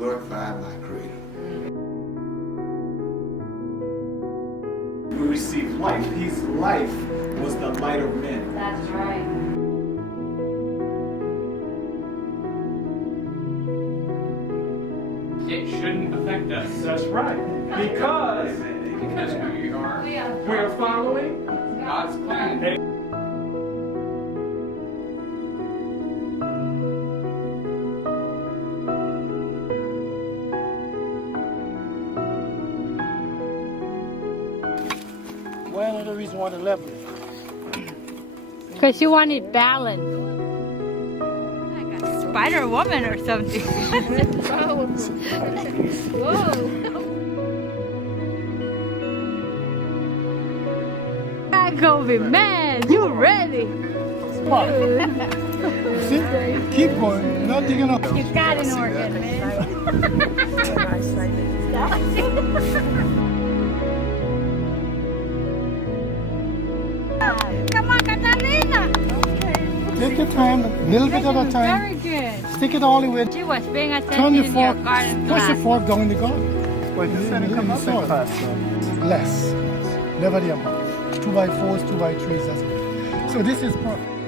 glorify my Creator. We receive life. His life was the light of men. That's right. It shouldn't affect us. That's right. Because We are we are following God's plan. Well, another reason why they left it. Because you wanted balance. Like a Spider Woman or something. Whoa. I go be man, you ready? See? Keep going. Not digging up. You got an organ, man. Come on, Catalina. Take your time, a little bit at a time. Very good. Stick it all the way. She was paying Turn attention your in your fork. garden Push class. the fork down in the garden. Well, you said it come up in class, so. Less. Never the amount. 2x4s, 2x3s, that's good. So this is perfect.